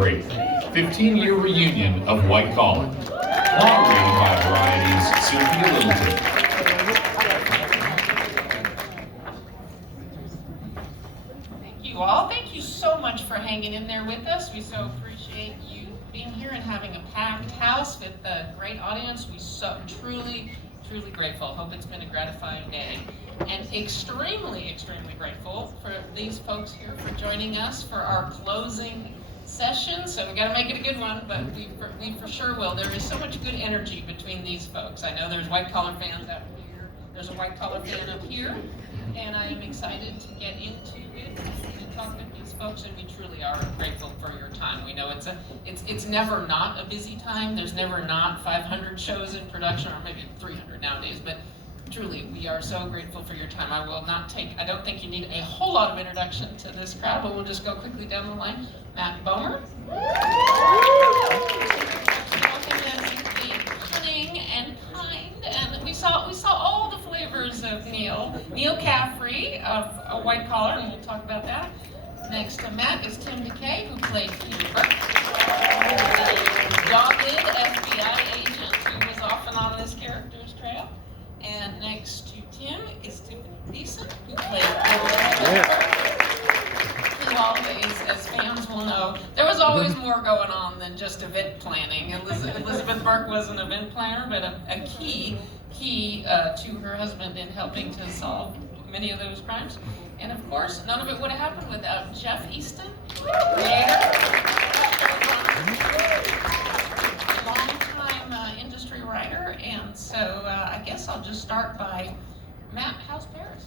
celebrate 15-year reunion of White Collar, moderated by Variety's Sophia Littleton. Thank you all. Thank you so much for hanging in there with us. We so appreciate you being here and having a packed house with a great audience. We so truly grateful. Hope it's been a gratifying day. And extremely grateful for these folks here for joining us for our closing session. So we got to make it a good one, but we for sure will. There is so much good energy between these folks. I know there's White Collar fans out here. There's a White Collar fan up here. And I am excited to get into it and talk with these folks, and we truly are grateful for your time. We know it's never not a busy time. There's never not 500 shows in production, or maybe 300 nowadays, but truly, we are so grateful for your time. I don't think you need a whole lot of introduction to this crowd, but we'll just go quickly down the line. Matt Bomer. Cunning and kind, and we saw all the flavors of Neil. Neil Caffrey of A White Collar, and we'll talk about that. Next to Matt is Tim DeKay, who played Peter Burke, dogged FBI agent who was often on this character's trail. And next to Tim is Tiffani Thiessen, who played who always, as fans will know, there was always more going on than just event planning. Elizabeth Burke was an event planner, but a key to her husband in helping to solve many of those crimes. And of course, none of it would have happened without Jeff Eastin, longtime industry writer. And so I guess I'll just start by, Matt, how's Paris?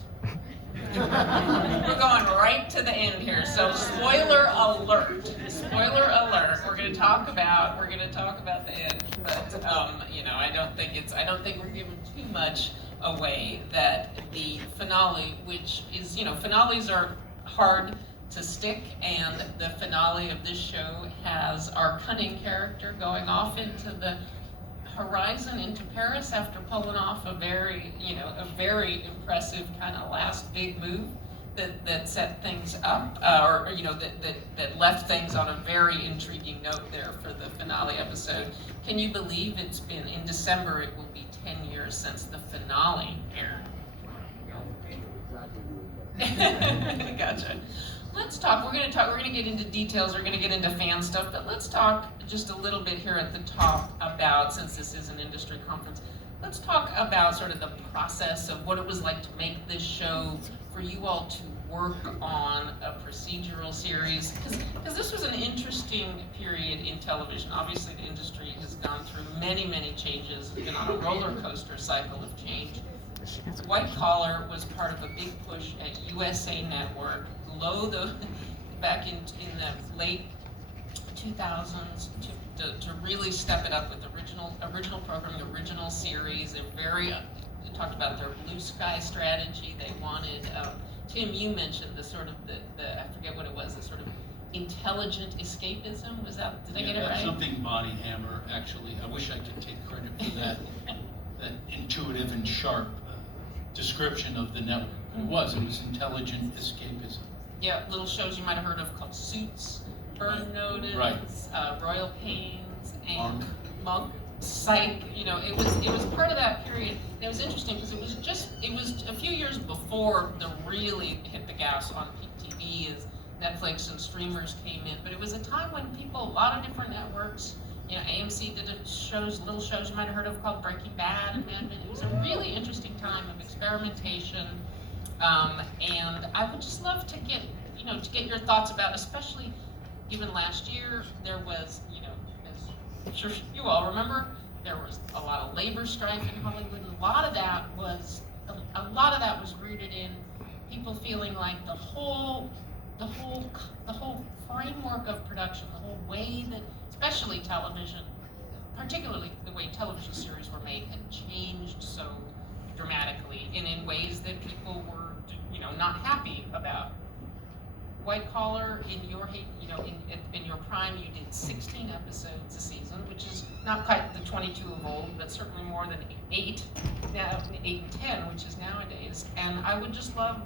We're going right to the end here, so spoiler alert. Spoiler alert. We're going to talk about the end, but I don't think we're giving too much away. That the finale, which is, finales are hard to stick, and the finale of this show has our cunning character going off into the horizon, into Paris, after pulling off a very impressive kind of last big move that set things up, that left things on a very intriguing note there for the finale episode. Can you believe it's been, in December, it will be 10 years since the finale aired? Gotcha. Let's talk. We're going to get into details. We're going to get into fan stuff, but let's talk just a little bit here at the top about, since this is an industry conference, let's talk about sort of the process of what it was like to make this show, for you all to work on a procedural series, because this was an interesting period in television. Obviously, the industry has gone through many changes. It's been on a roller coaster cycle of change. White Collar was part of a big push at USA Network, back in the late 2000s, to really step it up with original programming, original series. They talked about their blue sky strategy. They wanted, Tim, you mentioned the sort of the I forget what it was, the sort of intelligent escapism. Was that, did I get it right? That's something Bonnie Hammer, actually, I wish I could take credit for that, that intuitive and sharp description of the network. It was intelligent escapism. Yeah, little shows you might have heard of called Suits, Burn Notice, right. Royal Pains, and Monk. Psych. It was part of that period. And it was interesting because it was a few years before the really hit the gas on peak TV as Netflix and streamers came in. But it was a time when a lot of different networks, AMC did little shows you might have heard of called Breaking Bad and Mad Men. It was a really interesting time of experimentation. And I would just love to get your thoughts about, especially given last year, there was, as I'm sure you all remember, there was a lot of labor strife in Hollywood, and a lot of that was rooted in people feeling like the whole framework of production, the whole way that, especially television, particularly the way television series were made, had changed so dramatically, and in ways that people were, not happy about. White Collar, in your prime, you did 16 episodes a season, which is not quite the 22 of old, but certainly more than 8 and 10, which is nowadays. And I would just love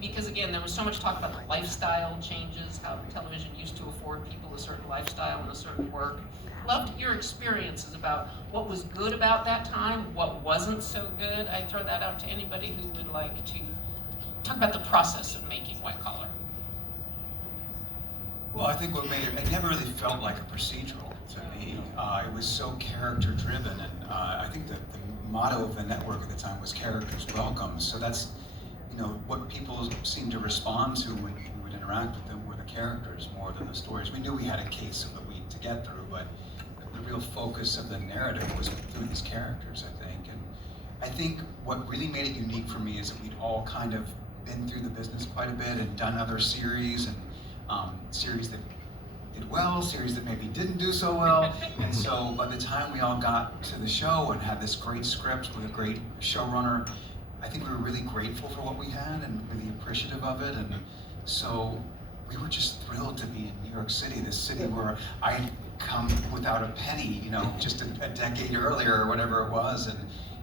because again, there was so much talk about the lifestyle changes, how television used to afford people a certain lifestyle and a certain work. Loved your experiences about what was good about that time, what wasn't so good. I throw that out to anybody who would like to talk about the process of making White Collar. Well, I think what made it never really felt like a procedural to me. It was so character driven, and I think that the motto of the network at the time was characters welcome. So that's, what people seemed to respond to when we would interact with them were the characters more than the stories. We knew we had a case of the week to get through, but the real focus of the narrative was through these characters, I think. And I think what really made it unique for me is that we'd all kind of been through the business quite a bit and done other series, and series that did well, series that maybe didn't do so well. And so by the time we all got to the show and had this great script with a great showrunner, I think we were really grateful for what we had and really appreciative of it. And so we were just thrilled to be in New York City, this city where I had come without a penny, just a decade earlier or whatever it was. And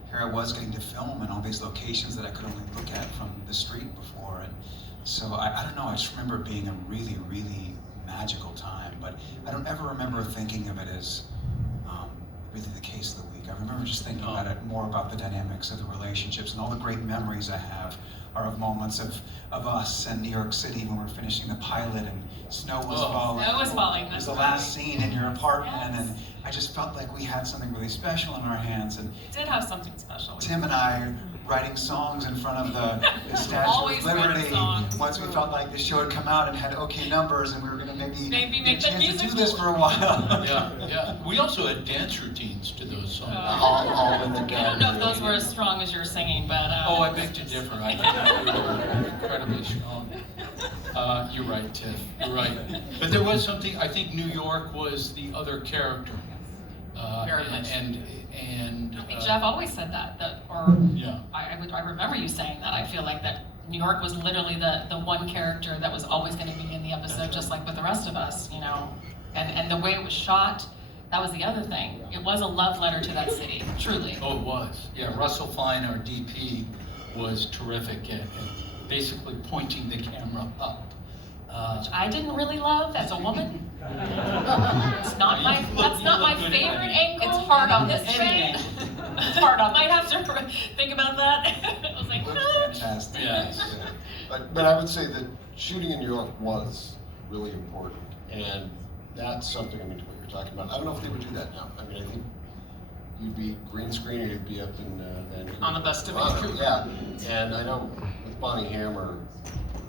here I was getting to film in all these locations that I could only look at from the street before. And so I don't know, I just remember it being a really, really magical time, but I don't ever remember thinking of it as really the case of the week. I remember just thinking about it more about the dynamics of the relationships, and all the great memories I have are of moments of us in New York City when we were finishing the pilot and snow was falling. Snow was falling. It was the last scene in your apartment, and I just felt like we had something really special in our hands. And It did have something special. Tim and I writing songs in front of the Statue Always of writing Liberty songs. once we felt like the show had come out and had okay numbers, and we were going to maybe Maybe get make a the chance to do musical. this for a while. Yeah. We also had dance routines to those songs. All in the I don't gallery. know if those were as strong as you're singing, but Oh, I beg to differ. I think they were incredibly strong. You're right, Tiff. You're right. But there was something. I think New York was the other character. Very much. And I think Jeff always said that or yeah. I remember you saying that. I feel like that New York was literally the one character that was always going to be in the episode, just like with the rest of us, And the way it was shot, that was the other thing. It was a love letter to that city, truly. Oh, it was. Yeah, Russell Fine, our DP, was terrific at basically pointing the camera up. Which I didn't really love as a woman. That's not my favorite angle. It's hard on this thing. It's hard on. Might have to think about that. I was like, It was fantastic. Yes. But I would say that shooting in New York was really important, and that's something, what you're talking about. I don't know if they would do that now. I think you'd be green screen or you'd be up in Vancouver. On the bus to Vancouver. Yeah, and I know with Bonnie Hammer,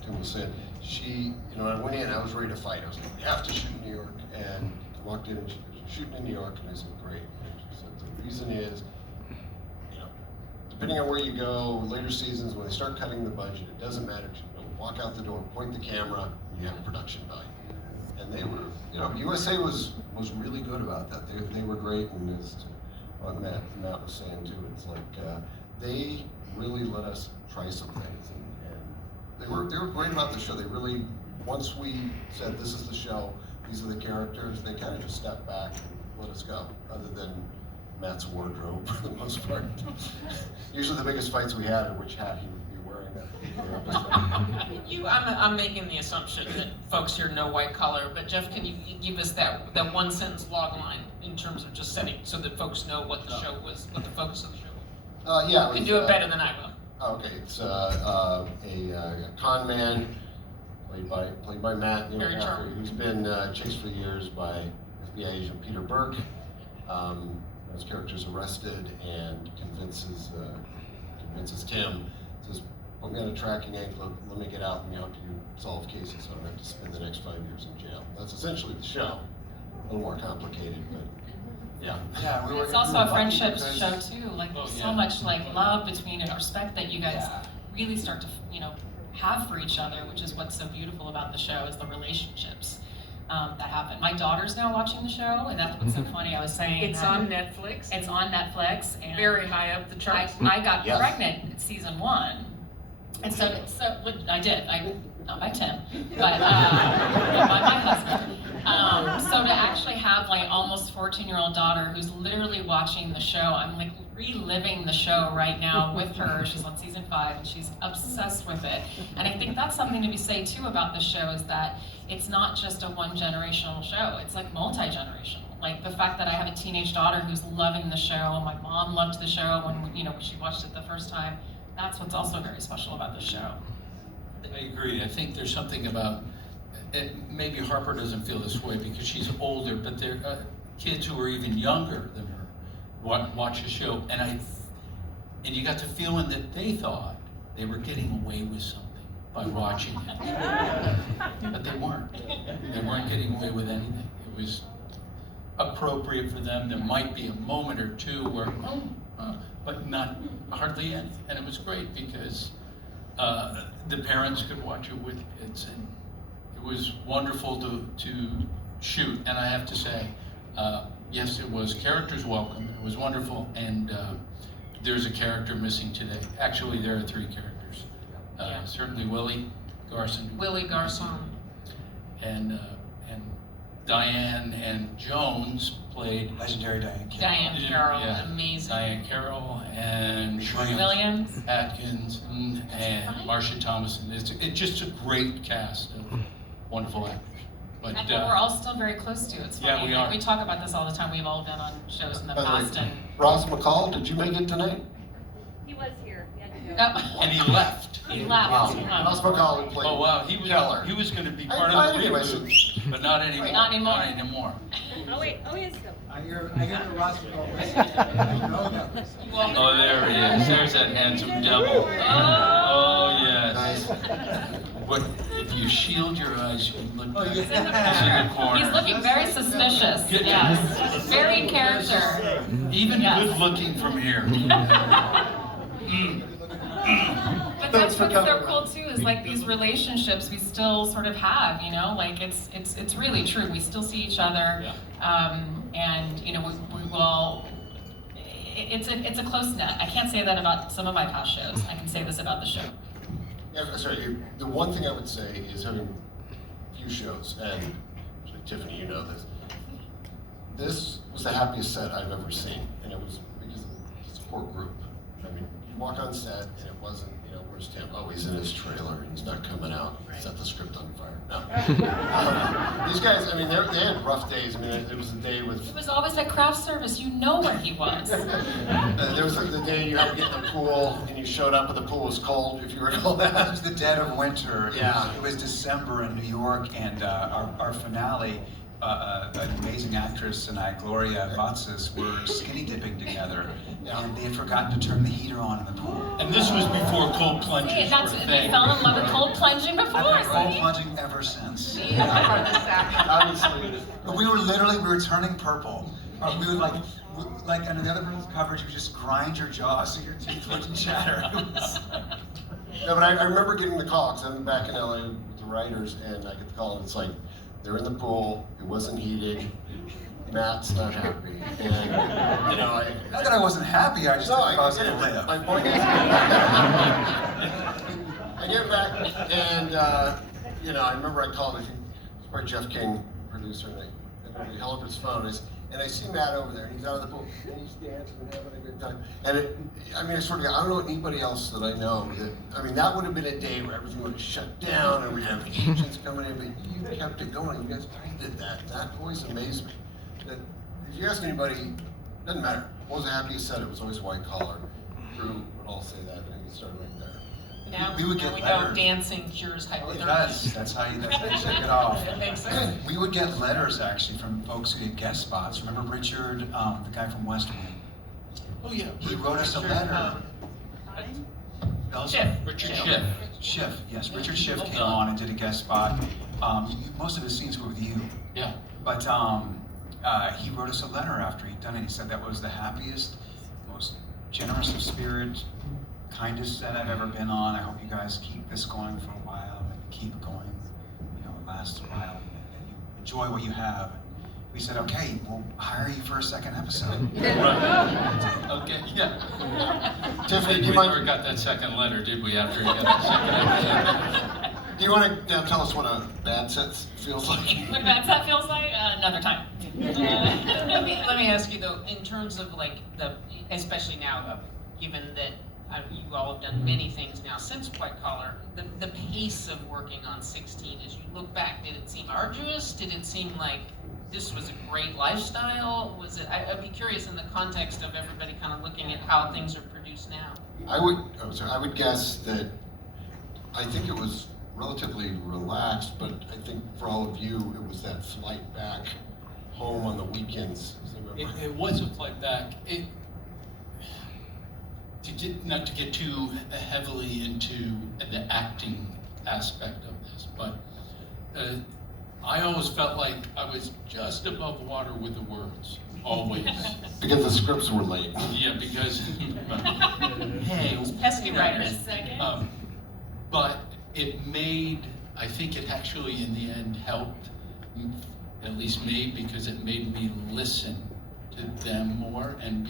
Tim was saying, she, I went in, I was ready to fight. I was like, you have to shoot in New York. And I walked in and she was shooting in New York, and I said, great. And she said, the reason is, depending on where you go, later seasons, when they start cutting the budget, it doesn't matter. Walk out the door, point the camera, and you have production value. And they were, USA was really good about that. They were great, and as what Matt was saying too, it's like they really let us try some things, and they were great about the show. They really, once we said this is the show, these are the characters, they kind of just stepped back and let us go. Other than Matt's wardrobe for the most part. Usually the biggest fights we had are which hat he would be wearing that episode. I'm making the assumption that folks here know White Collar, but Jeff, can you give us that one sentence log line in terms of just setting so that folks know what the show was, what the focus of the show was? Yeah. You can do it better than I will. Okay, it's a con man played by Matt. Very charming. Who's been chased for years by FBI agent Peter Burke. His character's arrested and convinces Tim, says, put me on a tracking ankle, let me get out and help you solve cases so I don't have to spend the next 5 years in jail. That's essentially the show. A little more complicated, but yeah. Yeah, it's also a friendship show too. Like so yeah. much love between and respect that you guys really start to have for each other, which is what's so beautiful about the show is the relationships that happen. My daughter's now watching the show, and that's what's so funny. I was saying It's on Netflix. It's on Netflix, and Very high up the charts. I got Yes. pregnant in season 1, and so I did. Not by Tim, but by my husband. So to actually have have like almost 14-year-old daughter who's literally watching the show. I'm like reliving the show right now with her. She's on season 5 and she's obsessed with it. And I think that's something to be said too about the show, is that it's not just a one generational show, it's like multi-generational. Like the fact that I have a teenage daughter who's loving the show, my mom loved the show when she watched it the first time. That's what's also very special about the show. I agree. I think there's something about it. Maybe Harper doesn't feel this way because she's older, but there are kids who are even younger than her watch the show, and you got the feeling that they thought they were getting away with something by watching it, but they weren't. They weren't getting away with anything. It was appropriate for them. There might be a moment or two where, but not hardly any, and it was great because the parents could watch it with kids, and it was wonderful to shoot. And I have to say, yes, it was characters welcome, and it was wonderful, and there's a character missing today. Actually, there are 3 characters. Certainly Willie Garson. And Diane and Jones played Legendary Diane Carroll. Diane Carroll, amazing. Diane Carroll and Williams, Atkins, and Marcia Thomason. It's just a great cast of wonderful actors. But and we're all still very close to. It's funny. Yeah, we are. We talk about this all the time. We've all been on shows in the By the way, past, and Ross McCall, did you make it tonight? He was here. He had to go. and he left. he left. Wow. Ross McCall played. Oh wow, he was going to be part of the reboot, but not anymore. Not anymore. Not anymore. Oh wait, oh he is still. I hear the Ross voice. I know that. Oh, there he is. There's that handsome devil. Oh yes. What if you shield your eyes? You can look back. He's in the corner. He's looking very suspicious. Yes, very in character. Even Yes. good looking from here. But that's what's so cool too, is like these relationships we still sort of have, like it's really true. We still see each other, and we will. It's a close net. I can't say that about some of my past shows. I can say this about the show. Yeah, sorry. The one thing I would say is having few shows, and actually, Tiffany, you know this. This was the happiest set I've ever seen, and it was because of the support group. I mean, you walk on set, and it wasn't, where's Tim? Oh, he's in his trailer, and he's not coming out. Set the script on fire. No. These guys, I mean, they had rough days. I mean, it was a day with. It was always at craft service. You know where he was. There was like the day you had to get in the pool, and you showed up, and the pool was cold. If you recall that. It was the dead of winter. Yeah. It was December in New York, and our finale, an amazing actress and I, Gloria Vatsas, were skinny dipping together, and they had forgotten to turn the heater on in the pool. And this was before cold plunges See, that's were a we thing. fell in love with cold plunging before. I've been cold See? plunging ever since. Obviously. But we were turning purple. We would like under the other person's coverage, you just grind your jaw so your teeth wouldn't chatter. No, but I remember getting the call, because I'm back in LA with the writers, and I get the call, and it's like, they're in the pool, it wasn't heated, Matt's not happy, and, Not that I wasn't happy, I just didn't think I was going to live. My point is, I get back, and, I remember I called, I think, it's probably Jeff King, producer, and I held up his phone, and I see Matt over there, and he's out of the pool, and he's dancing and having a good time. And I sort of, I don't know anybody else that I know that would have been a day where everything would have shut down, and we'd have agents coming in, but you kept it going. You guys did that. That always amazed me. That if you ask anybody, it doesn't matter. What was the happiest set? It was always white collar. Drew would all say that, and it started right there. Now We would get we letters. know dancing cures It hypothermia. does. That's how you shake it off. It makes sense. We would get letters actually from folks who did guest spots. Remember Richard, the guy from West Wing? Oh yeah. He wrote us a letter. Schiff. Richard Schiff. Schiff, yes. Richard Schiff Well came done. on and did a guest spot. Most of his scenes were with you. Yeah. But he wrote us a letter after he'd done it. He said that was the happiest, most generous of spirit, kindest set I've ever been on. I hope you guys keep this going for a while and keep it going. It lasts a while and you enjoy what you have. We said, okay, we'll hire you for a second episode. Right. Okay, yeah. Tiffany, do We you never mind? got that second letter, did we, after he got that second episode? Do you want to tell us what a bad set feels like? What a bad set feels like? Another time. Let me ask you though, in terms of like especially now, given that you all have done many things now since White Collar, the pace of working on 16, as you look back, did it seem arduous? Did it seem like this was a great lifestyle? Was it? I'd be curious in the context of everybody kind of looking at how things are produced now. I would guess that I think it was relatively relaxed, but I think for all of you, it was that flight back home on the weekends. It was a flight back. Not to get too heavily into the acting aspect of this, but I always felt like I was just above water with the words, always. Because the scripts were late. Yeah, because, hey, Pesky writers. but it made, I think it actually in the end helped, at least me, because it made me listen to them more and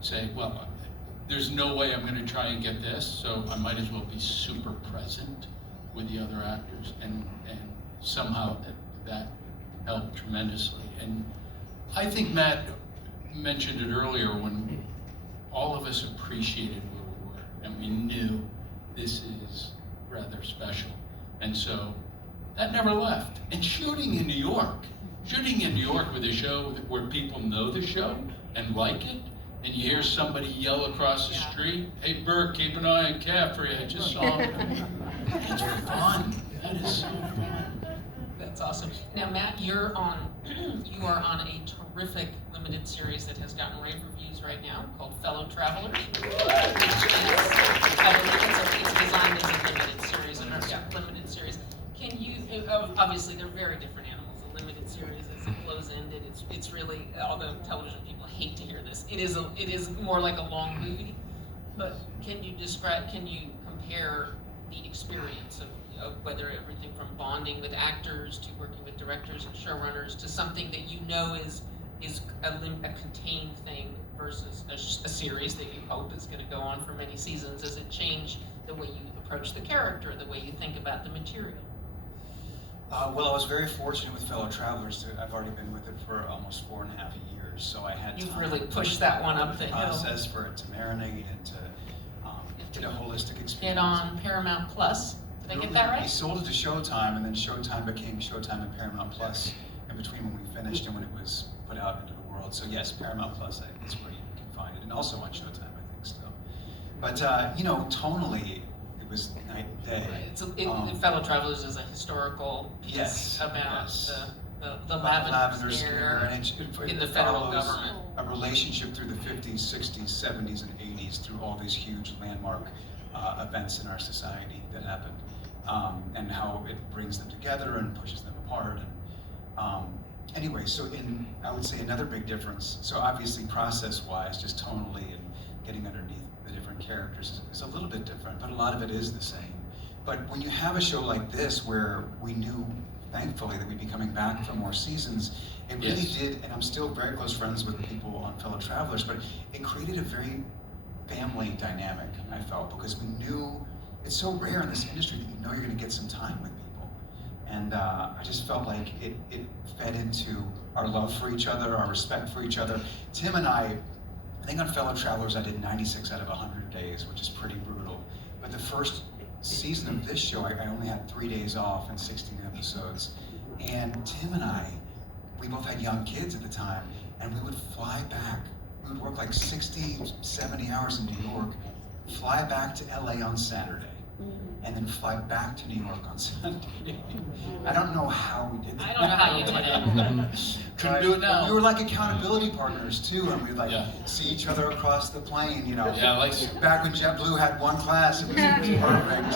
say, well, there's no way I'm gonna try and get this, so I might as well be super present with the other actors, and somehow that helped tremendously. And I think Matt mentioned it earlier when all of us appreciated where we were, and we knew this is rather special. And so that never left. And shooting in New York with a show where people know the show and like it, and you hear somebody yell across the street, "Hey Burke, keep an eye on Caffrey, I just saw him." It's fun. That is so fun. That's awesome. Now, Matt, you are on a terrific limited series that has gotten rave reviews right now called Fellow Travelers. Which is, I believe it's designed as a limited series, limited series. Can you? Obviously, they're very different animals. A limited series is a close-ended. It's really, although television people hate to hear this, it is more like a long movie. But can you compare the experience of whether everything from bonding with actors to working with directors and showrunners to something that you know is a contained thing versus a series that you hope is going to go on for many seasons? Does it change the way you approach the character, the way you think about the material? Well, I was very fortunate with Fellow Travelers. I've already been with it for almost 4.5 years, so I had You've time really pushed that one up the hill. process for it to marinate and to get a holistic experience. Get on Paramount Plus. Did I get that right? We sold it to Showtime, and then Showtime became Showtime and Paramount Plus in between when we finished and when it was put out into the world. So yes, Paramount Plus is where you can find it, and also on Showtime, I think, still. But tonally, it was night and day. Fellow Travelers is a historical piece about the lavender scare in the federal government. A relationship through the 50s, 60s, 70s, and 80s through all these huge landmark events in our society that happened, and how it brings them together and pushes them apart. And anyway, so I would say another big difference, so obviously process-wise, just tonally and getting underneath the different characters is a little bit different, but a lot of it is the same. But when you have a show like this where we knew, thankfully, that we'd be coming back for more seasons, it really did, and I'm still very close friends with people on Fellow Travelers, but it created a very family dynamic, I felt, because we knew, it's so rare in this industry that you know you're gonna get some time with people. And I just felt like it fed into our love for each other, our respect for each other. Tim and I think on Fellow Travelers I did 96 out of 100 days, which is pretty brutal. But the first season of this show, I only had 3 days off and 16 episodes. And Tim and I, we both had young kids at the time, and we would fly back. We would work like 60, 70 hours in New York, fly back to LA on Saturday, and then fly back to New York on Sunday. I don't know how we did that. I don't know how you did it. Couldn't do it now. We were like accountability partners too, and we'd see each other across the plane, Yeah, like back when JetBlue had one class, it was perfect.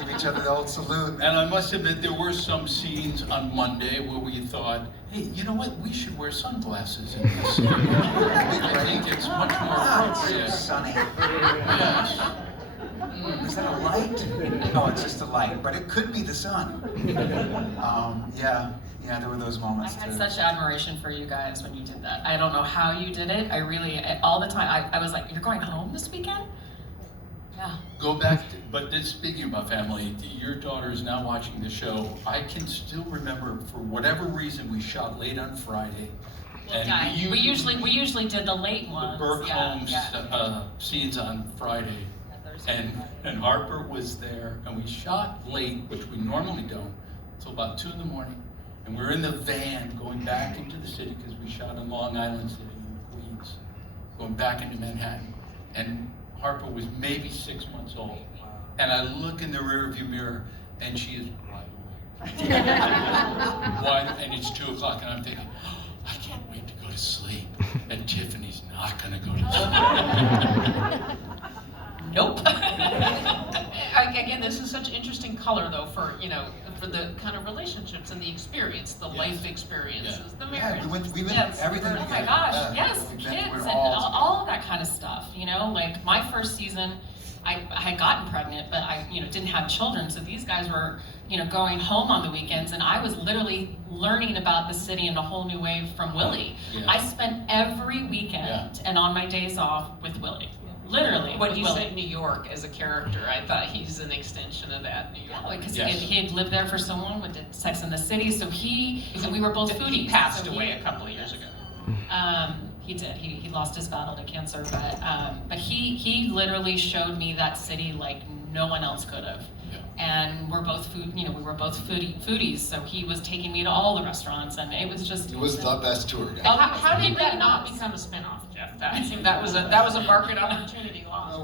Give each other the old salute. And I must admit, there were some scenes on Monday where we thought, hey, you know what? We should wear sunglasses in this. I think it's much more appropriate. It's sunny. Yes. Is that a light? No, it's just a light, but it could be the sun. Yeah, there were those moments I had too. such admiration for you guys when you did that. I don't know how you did it. I really, all the time, I was like, you're going home this weekend? Yeah. Go back, speaking about family, your daughter is now watching the show. I can still remember, for whatever reason, we shot late on Friday. And Yeah, we usually did the late ones. The Burke Holmes scenes on Friday. And Harper was there, and we shot late, which we normally don't, until about 2 in the morning. And we're in the van going back into the city, because we shot in Long Island City in Queens, going back into Manhattan. And Harper was maybe 6 months old. And I look in the rearview mirror, and she is wide awake. And it's 2 o'clock, and I'm thinking, oh, I can't wait to go to sleep. And Tiffany's not gonna go to sleep. Nope. Again, this is such interesting color, though, for for the kind of relationships and the experience, the life experiences, the marriage. Yeah, we went Yes. everything Oh together. my gosh, Yeah. yes, We kids were and all all of that kind of stuff, like my first season, I had gotten pregnant, but I, didn't have children, so these guys were, going home on the weekends, and I was literally learning about the city in a whole new way from Willie. Yeah. I spent every weekend and on my days off with Willie. Literally. When with you Willie. said New York as a character, I thought he's an extension of that New York. Yeah, because Yes. he had lived there for so long, with Sex and the City, so and we were both foodies. He passed so away a couple of years ago. He did. He lost his battle to cancer, but he literally showed me that city like no one else could have. Yeah. And we were both foodies, so he was taking me to all the restaurants, and it was just. It was the best tour guide. How did that not become a spinoff, Jeff? That was a market opportunity lost.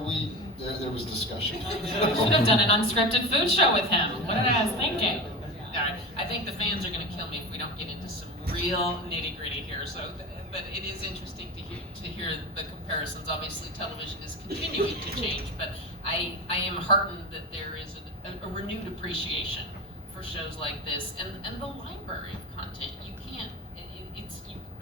There was discussion. Should have done an unscripted food show with him. What did I was thinking? All right, I think the fans are going to kill me if we don't get into some real nitty gritty here. So, but it is interesting to hear the comparisons. Obviously, television is continuing to change, but I am heartened that there is a renewed appreciation for shows like this and the library of content. You can't.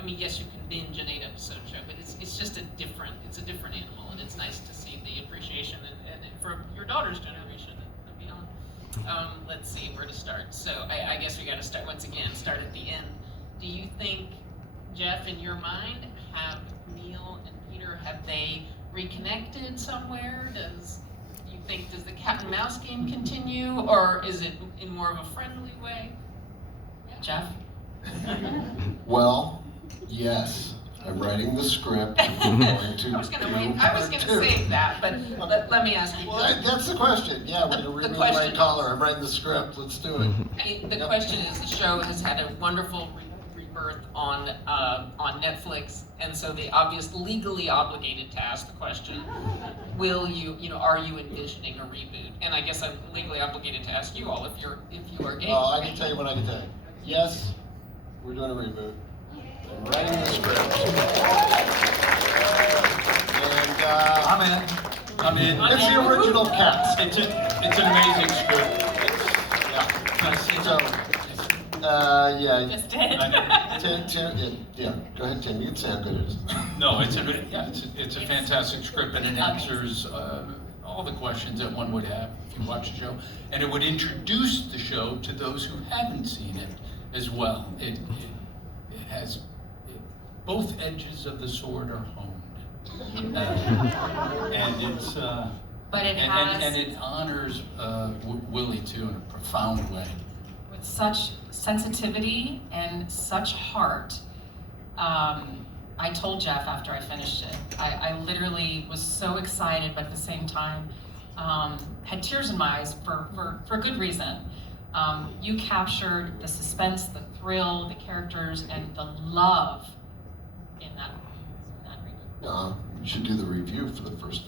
I mean, yes, you can binge an 8-episode show, but it's just a different animal, and it's nice to see the appreciation and for your daughter's generation and beyond. Let's see where to start. So I guess we got to start at the end. Do you think, Jeff, in your mind, have Neil and Peter, have they reconnected somewhere? Does the cat and mouse game continue, or is it in more of a friendly way? Jeff? Well, yes. I'm writing the script. I'm going to I was gonna say that, but let me ask you. Well, that's the question. Yeah, we're gonna remove my collar. I'm writing the script. Let's do it. The question is, the show has had a wonderful rebirth on Netflix, and so the obvious legally obligated to ask the question: will are you envisioning a reboot? And I guess I'm legally obligated to ask you all if you are game. I can tell you what I can tell you. Yes, we're doing a reboot. I'm writing the script. And I'm in. it's the original Cats. It's an amazing script. Just did. Yeah. Go ahead, Tim. You can say how good it is. No, it's a fantastic script, and it answers all the questions that one would have if you watch the show, and it would introduce the show to those who haven't seen it as well. It has both edges of the sword are honed, and it's But it and it honors Willie too in a profound way. with such sensitivity and such heart. I told Jeff after I finished it, I literally was so excited, but at the same time, had tears in my eyes for good reason. You captured the suspense, the thrill, the characters, and the love in that reboot. You should do the review for the first.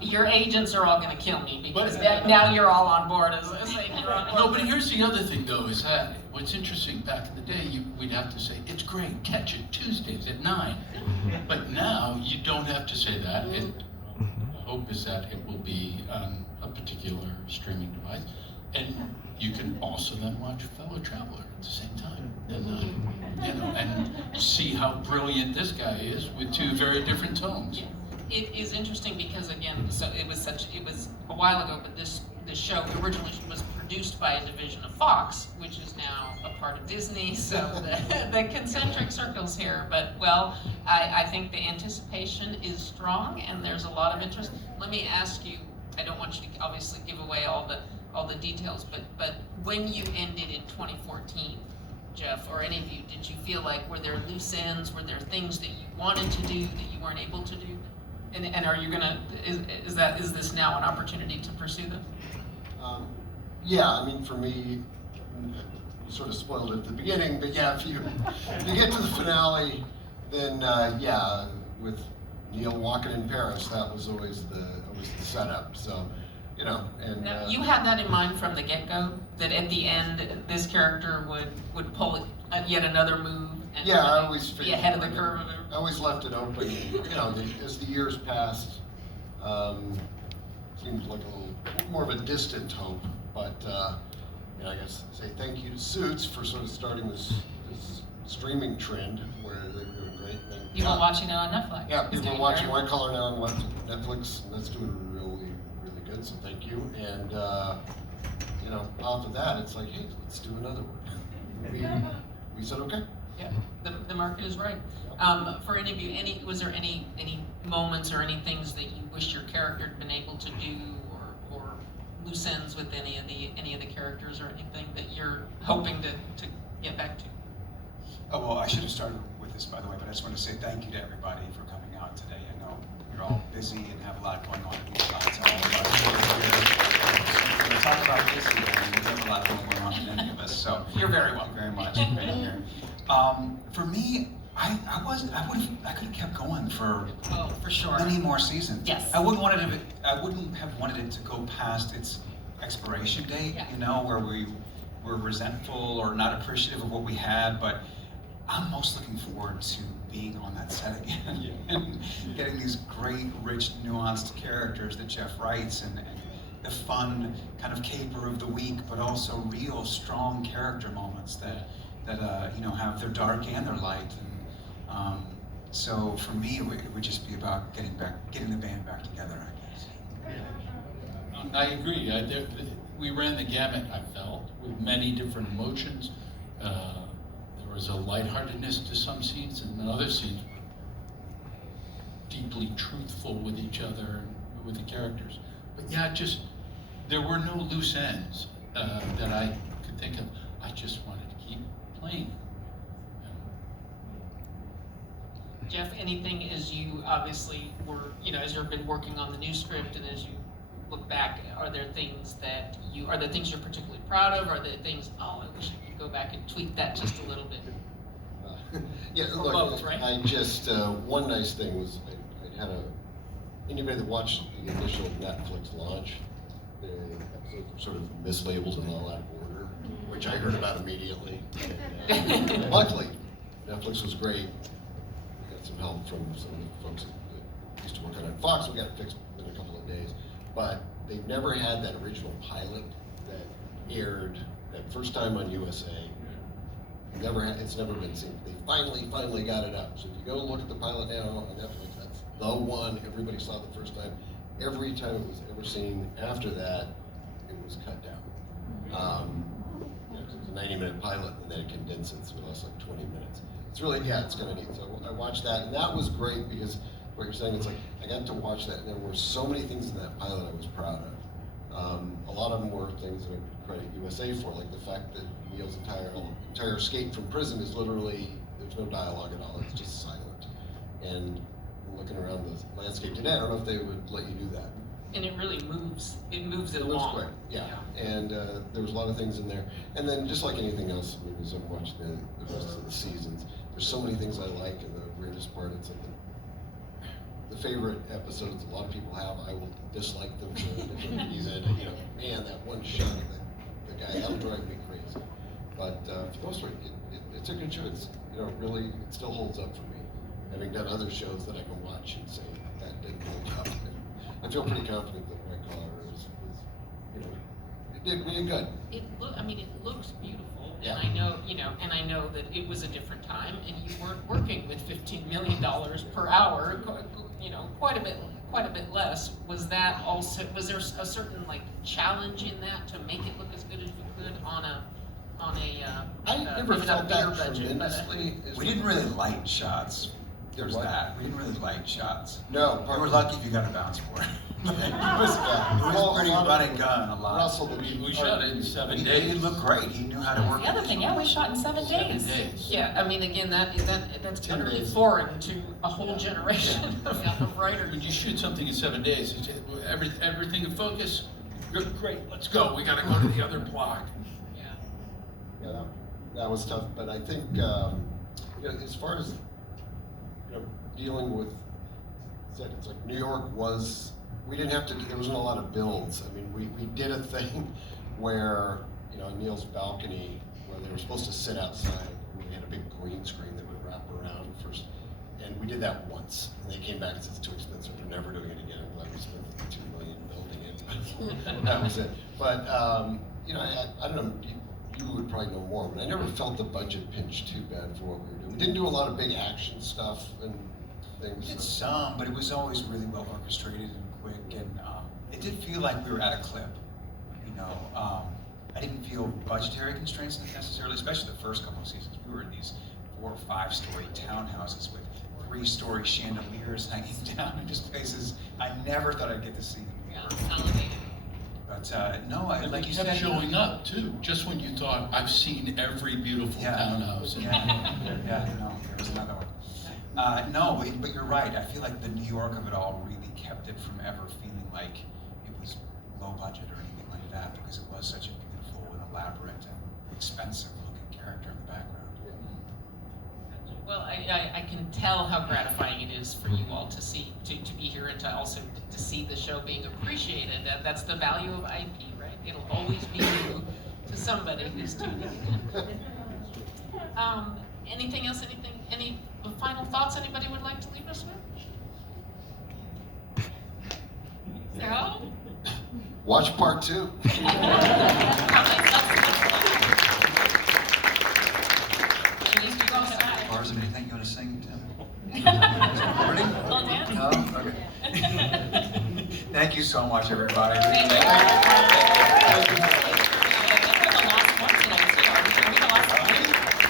Your agents are all going to kill me because now you're all on board as you're on board. No, but here's the other thing, though, is that what's interesting, back in the day, we'd have to say, it's great, catch it Tuesdays at 9. But now, you don't have to say that. The hope is that it will be on a particular streaming device. And you can also then watch Fellow Traveler at the same time. And, and see how brilliant this guy is with two very different tones. It is interesting because, again, so it was a while ago, but this show originally was produced by a division of Fox, which is now a part of Disney, so the concentric circles here. But, well, I think the anticipation is strong, and there's a lot of interest. Let me ask you, I don't want you to obviously give away all the details, but when you ended in 2014, Jeff, or any of you, did you feel like, were there loose ends, were there things that you wanted to do that you weren't able to do? And are you gonna, is this now an opportunity to pursue them? Yeah, I mean, for me, you sort of spoiled it at the beginning, but yeah, if you get to the finale, then yeah, with Neil walking in Paris, that was always the setup. So, you know, and Now, you had that in mind from the get-go, that at the end, this character would pull yet another move and yeah, I really always be figured, ahead of the curve. I always left it open. You know, as the years passed, seemed like a little more of a distant hope. But you know, I guess say thank you to Suits for sort of starting this streaming trend where they were doing great. And You were watching it on Netflix. yeah, It's people are doing watching very- White Collar now on Netflix, and that's doing really, really good. So thank you. And you know, off of that, it's like, hey, let's do another one. We said okay. Yeah, the market is right. For any of you, was there any moments or any things that you wish your character had been able to do, or loose ends with any of the characters, or anything that you're hoping to get back to? Oh, well, I should have started with this, by the way, but I just want to say thank you to everybody for coming out today. I know you're all busy and have a lot going on at these sites. All of us when we talk about busy, and we have a lot going on in any of us. So You're very welcome. very much. Being here. For me, I could have kept going for Oh, for sure. many more seasons. Yes. I wouldn't have wanted it to go past its expiration date. Yeah. You know, where we were resentful or not appreciative of what we had. But I'm most looking forward to being on that set again and getting these great, rich, nuanced characters that Jeff writes, and the fun kind of caper of the week, but also real, strong character moments that you know, have their dark and their light. And so for me, it would just be about getting the band back together, I guess. I agree. We ran the gamut, I felt, with many different emotions. There was a lightheartedness to some scenes, and other scenes were deeply truthful with each other and with the characters. But yeah, just there were no loose ends that I could think of. I just wanted to keep playing. Jeff, anything as you obviously were, you know, as you've been working on the new script, and as you look back, are there things you're particularly proud of? Are there things, oh, I wish I could go back and tweak that just a little bit? Yeah, Or look, both, right? I just one nice thing was I had anybody that watched the initial Netflix launch, the episodes were sort of mislabeled and all out of order, which I heard about immediately. And, luckily, Netflix was great. We got some help from some of the folks that used to work on it. Fox, we got it fixed in a couple of days, but they've never had that original pilot that aired that first time on USA. It's never been seen. They finally got it up. So if you go look at the pilot now on Netflix, that's the one everybody saw the first time. Every time it was ever seen after that, it was cut down. You know, it's a 90-minute pilot, and then it condenses so it lasts like 20 minutes. It's really, yeah, it's kind of neat. So I watched that, and that was great because what you're saying, it's like I got to watch that, and there were so many things in that pilot I was proud of. A lot of them were things that I credit USA for, like the fact that Neil's entire escape from prison is literally, there's no dialogue at all, it's just silent. And looking around the landscape today, I don't know if they would let you do that. And it really moves. It moves it It moves along. quick, yeah. And there was a lot of things in there. And then just like anything else, I mean, as I'm watching the rest of the seasons, there's so many things I like, and the weirdest part, it's like the favorite episodes a lot of people have, I will dislike them for a different reason. You know, man, that one shot of the guy, that'll drive me crazy. But for the most part, it's a good show. It's, you know, really, it still holds up for me. Having done other shows that I can watch and say, that didn't hold up. And I feel pretty confident that White Collar was, you know, it did good. It looks beautiful. Yeah. And I know, you know, and I know that it was a different time, and you weren't working with $15 million per hour, you know, quite quite a bit less. Was that also, was there a certain like challenge in that to make it look as good as you could on a I never maybe not felt a bigger that budget, but tremendously. We didn't really light shots. There's What? that. We didn't really light shots. No, You part were of- lucky if you got a bounce for it. It was, Yeah. it was Well, pretty a lot of- run and gun, a lot. Russell, We shot it in 7 He days. looked great. He knew how to work. The other it. thing, yeah, we shot in 7 days. 7 days. yeah, I mean, again, that's 10 utterly days. foreign to a whole generation of writers. When you shoot something in 7 days, it's everything in focus. Good, great, let's go. We gotta go to the other block. Yeah. Yeah, that was tough, but I think, as far as, dealing with, it's like New York was, we didn't have to, there wasn't a lot of builds. I mean, we did a thing where, Neil's balcony, where they were supposed to sit outside, and we had a big green screen that would wrap around first, and we did that once, and they came back and said it's too expensive, we're never doing it again. I'm glad we spent $2 million building it, but that was it. But, I don't know, you would probably know more, but I never felt the budget pinch too bad for what we were doing. We didn't do a lot of big action stuff and We things. did some, but it was always really well orchestrated and quick, and it did feel like we were at a clip. I didn't feel budgetary constraints necessarily, especially the first couple of seasons. We were in these 4 or 5-story townhouses with 3-story chandeliers hanging down in just places I never thought I'd get to see. Yeah, elevated. But no, And like they you kept said, showing up too, just when you thought, I've seen every beautiful Yeah. townhouse. Yeah, no, there was another one. No, but you're right. I feel like the New York of it all really kept it from ever feeling like it was low budget or anything like that, because it was such a beautiful and elaborate and expensive looking character in the background. Well, I can tell how gratifying it is for you all to see, to be here and to also to see the show being appreciated. That's the value of IP, right? It'll always be new to somebody who's tuning in. Anything else, any final thoughts anybody would like to leave us with? No? Watch part 2. Bars, anything you want to sing, Tim? Little dance? No? Okay. Thank you so much, everybody. Thank you. We're the last one tonight, too. Are we the last one?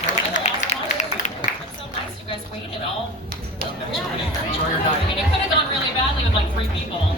We're the last one? It's so nice you guys waited all. Thanks for being here. Enjoy your I night. mean, it could have gone really badly with like 3 people.